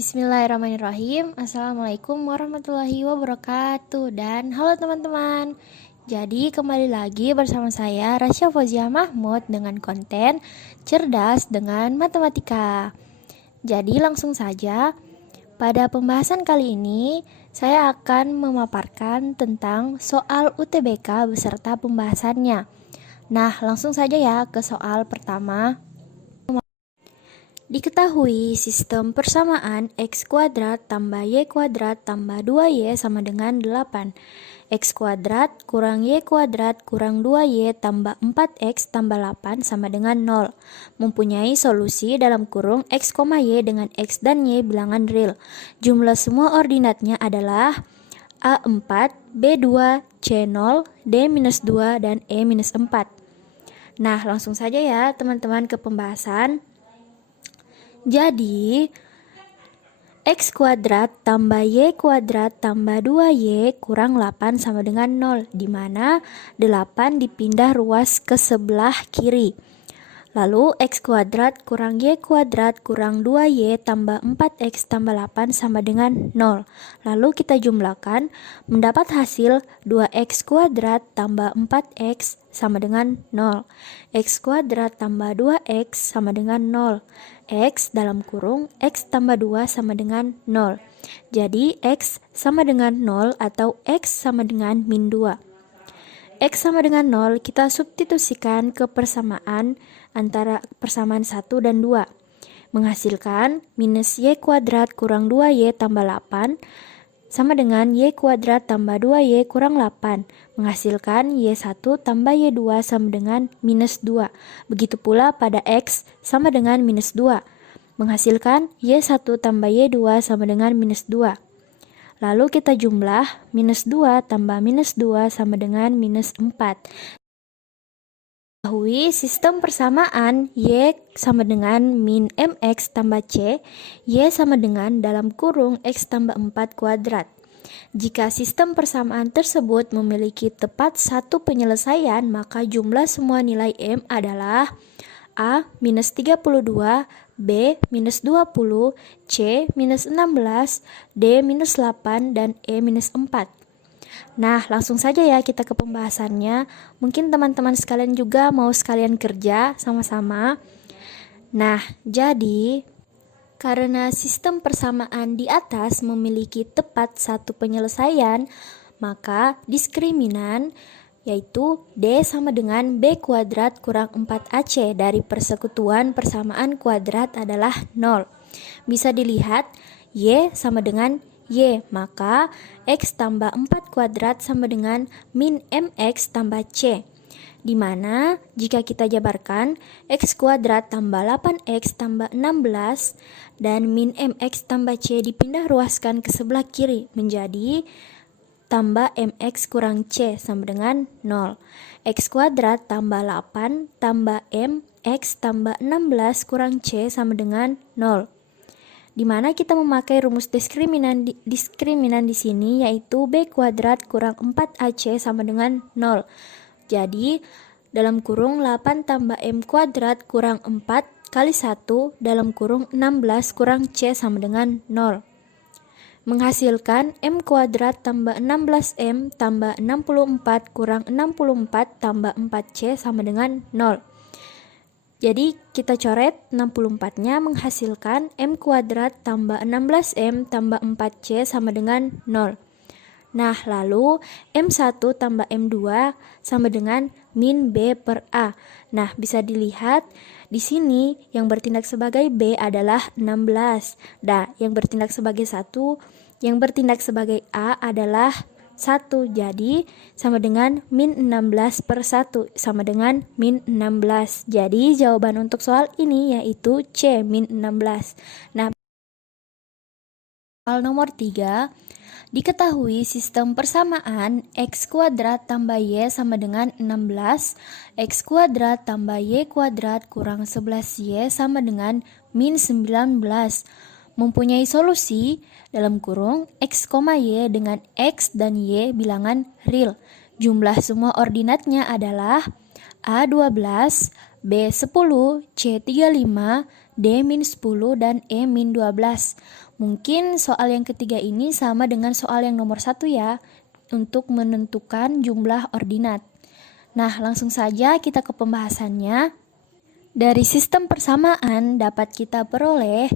Bismillahirrahmanirrahim. Assalamualaikum warahmatullahi wabarakatuh. Dan halo teman-teman. Jadi kembali lagi bersama saya Rasya Fauzia Mahmud dengan konten Cerdas dengan Matematika. Jadi langsung saja, pada pembahasan kali ini saya akan memaparkan tentang soal UTBK beserta pembahasannya. Nah, langsung saja ya ke soal pertama. Diketahui sistem persamaan x kuadrat tambah y kuadrat tambah 2y sama dengan 8. X kuadrat kurang y kuadrat kurang 2y tambah 4x tambah 8 sama dengan 0. Mempunyai solusi dalam kurung x, y dengan x dan y bilangan real. Jumlah semua ordinatnya adalah A4, B2, C0, D-2, dan E-4. Nah, langsung saja ya teman-teman ke pembahasan. Jadi, x kuadrat tambah y kuadrat tambah 2y kurang 8 sama dengan 0, di mana 8 dipindah ruas ke sebelah kiri. Lalu x kuadrat kurang y kuadrat kurang 2y tambah 4x tambah 8 sama dengan 0. Lalu kita jumlahkan, mendapat hasil 2x kuadrat tambah 4x sama dengan 0. X kuadrat tambah 2x sama dengan 0. X dalam kurung x tambah 2 sama dengan 0. Jadi x sama dengan 0 atau x sama dengan min 2. X sama dengan 0 kita substitusikan ke persamaan antara persamaan 1 dan 2. Menghasilkan minus y kuadrat kurang 2y tambah 8 sama dengan y kuadrat tambah 2y kurang 8. Menghasilkan y1 tambah y2 sama dengan minus 2. Begitu pula pada x sama dengan minus 2. Menghasilkan y1 tambah y2 sama dengan minus 2. Lalu kita jumlah minus 2 tambah minus 2 sama dengan minus 4. Ketahui sistem persamaan y sama dengan min mx tambah c, y sama dengan dalam kurung x tambah 4 kuadrat. Jika sistem persamaan tersebut memiliki tepat satu penyelesaian, maka jumlah semua nilai m adalah A minus 32, B minus 20, C minus 16, D minus 8, dan E minus 4. Nah, langsung saja ya kita ke pembahasannya. Mungkin teman-teman sekalian juga mau sekalian kerja sama-sama. Nah, jadi karena sistem persamaan di atas memiliki tepat satu penyelesaian, maka diskriminan yaitu D sama dengan B kuadrat kurang 4AC dari persekutuan persamaan kuadrat adalah 0. Bisa dilihat Y sama dengan Y, maka X tambah 4 kuadrat sama dengan min MX tambah C. Di mana jika kita jabarkan X kuadrat tambah 8X tambah 16 dan min MX tambah C dipindah ruaskan ke sebelah kiri menjadi tambah mx kurang c sama dengan 0. X kuadrat tambah 8 tambah mx tambah 16 kurang c sama dengan 0. Di mana kita memakai rumus diskriminan di sini yaitu b kuadrat kurang 4ac sama dengan 0. Jadi dalam kurung 8 tambah m kuadrat kurang 4 kali 1 dalam kurung 16 kurang c sama dengan 0. Menghasilkan m kuadrat tambah 16m tambah 64 kurang 64 tambah 4c sama dengan 0. Jadi kita coret 64-nya menghasilkan m kuadrat tambah 16m tambah 4c sama dengan 0. Nah, lalu m1 tambah m2 sama dengan min b per a. Nah, bisa dilihat di sini yang bertindak sebagai B adalah 16. Nah, yang bertindak sebagai 1, yang bertindak sebagai A adalah 1. Jadi, sama dengan min 16 per 1, sama dengan min 16. Jadi, jawaban untuk soal ini yaitu C, min 16. Nah, soal nomor 3. Diketahui sistem persamaan x kuadrat tambah y sama dengan 16, x kuadrat tambah y kuadrat kurang 11y sama dengan min 19. Mempunyai solusi dalam kurung x, y dengan x dan y bilangan real. Jumlah semua ordinatnya adalah A12, B 10, C 35, D min 10, dan E min 12. Mungkin soal yang ketiga ini sama dengan soal yang nomor 1 ya, untuk menentukan jumlah ordinat. Nah, langsung saja kita ke pembahasannya. Dari sistem persamaan dapat kita peroleh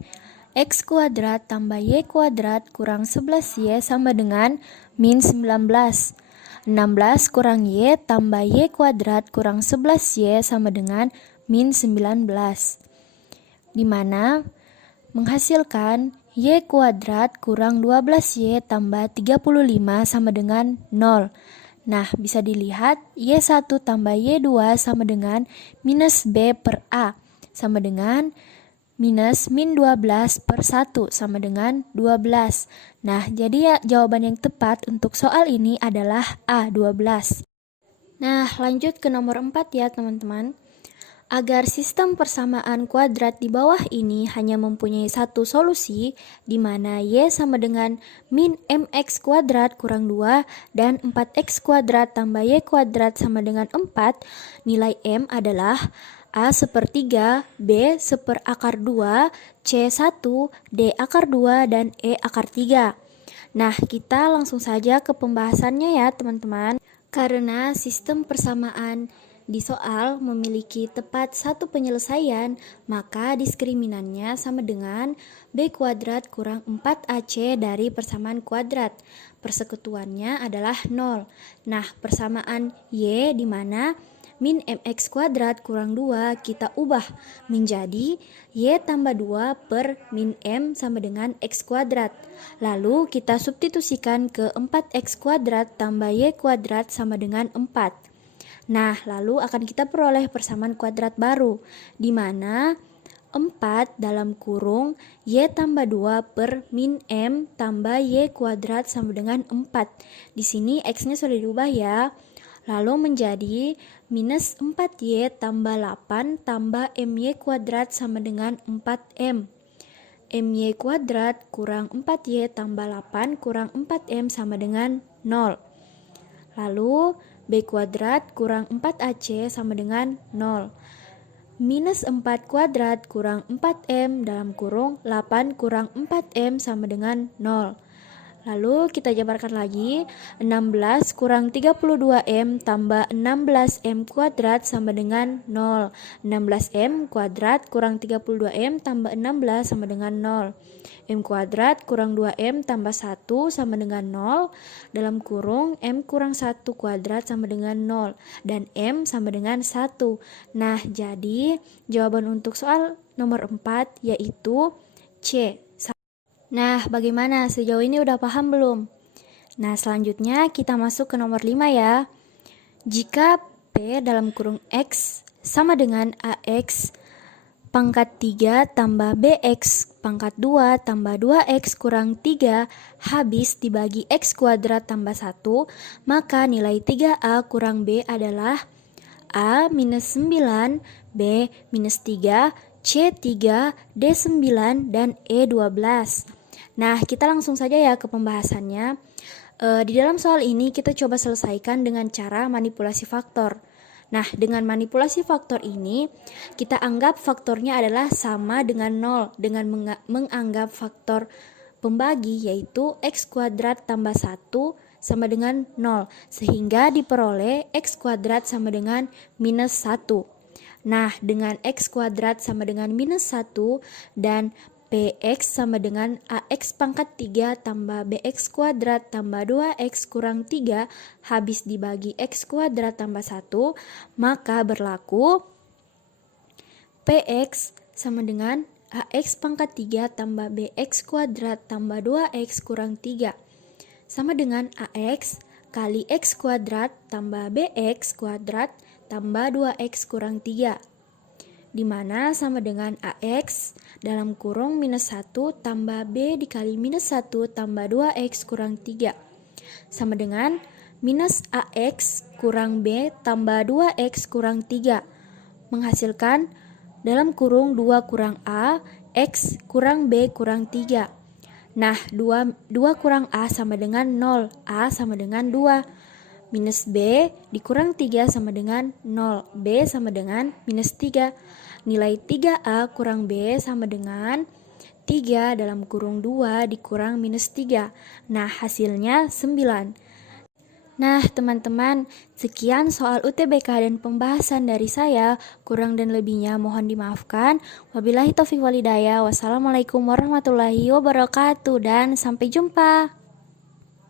X kuadrat tambah Y kuadrat kurang 11Y sama dengan min 19. 16 kurang Y tambah Y kuadrat kurang 11Y sama dengan min 19. Dimana menghasilkan Y kuadrat kurang 12Y tambah 35 sama dengan 0. Nah, bisa dilihat Y1 tambah Y2 sama dengan minus B per A sama dengan minus min 12 per 1 sama dengan 12. Nah, jadi ya jawaban yang tepat untuk soal ini adalah A, 12. Nah, lanjut ke nomor 4 ya teman-teman. Agar sistem persamaan kuadrat di bawah ini hanya mempunyai satu solusi, di mana Y sama dengan min mx kuadrat kurang 2 dan 4x kuadrat tambah Y kuadrat sama dengan 4, nilai M adalah A sepertiga, B seperakar 2, C 1, D akar 2, dan E akar 3. Nah, kita langsung saja ke pembahasannya ya teman-teman. Karena sistem persamaan di soal memiliki tepat satu penyelesaian, maka diskriminannya sama dengan B kuadrat kurang 4AC dari persamaan kuadrat. Persekutuannya adalah 0. Nah, persamaan Y di mana min mx kuadrat kurang 2 kita ubah menjadi Y tambah 2 per min M sama dengan X kuadrat. Lalu kita substitusikan ke 4X kuadrat tambah Y kuadrat sama dengan 4. Nah, lalu akan kita peroleh persamaan kuadrat baru, di mana 4 dalam kurung Y tambah 2 per min M tambah Y kuadrat sama dengan 4. Di sini X-nya sudah diubah ya. Lalu menjadi minus 4Y tambah 8 tambah MY kuadrat sama dengan 4M. MY kuadrat kurang 4Y tambah 8 kurang 4M sama dengan 0. Lalu B kuadrat kurang 4AC sama dengan 0. Minus 4 kuadrat kurang 4M dalam kurung 8 kurang 4M sama dengan 0. Lalu kita jabarkan lagi, 16 kurang 32M tambah 16M kuadrat sama dengan 0. 16M kuadrat kurang 32M tambah 16 sama dengan 0. M kuadrat kurang 2M tambah 1 sama dengan 0. Dalam kurung M kurang 1 kuadrat sama dengan 0. Dan M sama dengan 1. Nah, jadi jawaban untuk soal nomor 4 yaitu C. Nah, bagaimana? Sejauh ini udah paham belum? Nah, selanjutnya kita masuk ke nomor 5 ya. Jika P dalam kurung X sama dengan AX pangkat 3 tambah BX pangkat 2 tambah 2X kurang 3 habis dibagi X kuadrat tambah 1, maka nilai 3A kurang B adalah A minus 9, B minus 3, C 3, D 9, dan E 12. Nah, kita langsung saja ya ke pembahasannya. Di dalam soal ini kita coba selesaikan dengan cara manipulasi faktor. Nah, dengan manipulasi faktor ini, kita anggap faktornya adalah sama dengan 0 dengan menganggap faktor pembagi yaitu X kuadrat tambah 1 sama dengan 0, sehingga diperoleh X kuadrat sama dengan minus 1. Nah, dengan X kuadrat sama dengan minus 1 dan Px sama dengan Ax pangkat 3 tambah Bx kuadrat tambah 2x kurang 3 habis dibagi x kuadrat tambah 1, maka berlaku Px sama dengan Ax pangkat 3 tambah Bx kuadrat tambah 2x kurang 3 sama dengan Ax kali x kuadrat tambah Bx kuadrat tambah 2x kurang 3, di mana sama dengan AX dalam kurung minus 1 tambah B dikali minus 1 tambah 2X kurang 3 sama dengan minus AX kurang B tambah 2X kurang 3 menghasilkan dalam kurung 2 kurang A X kurang B kurang 3. Nah, 2 kurang A sama dengan 0, A sama dengan 2. Minus B dikurang 3 sama dengan 0. B sama dengan minus 3. Nilai 3A kurang B sama dengan 3 dalam kurung 2 dikurang minus 3. Nah, hasilnya 9. Nah, teman-teman, sekian soal UTBK dan pembahasan dari saya. Kurang dan lebihnya mohon dimaafkan. Wabillahi taufiq walhidayah. Wassalamualaikum warahmatullahi wabarakatuh dan sampai jumpa.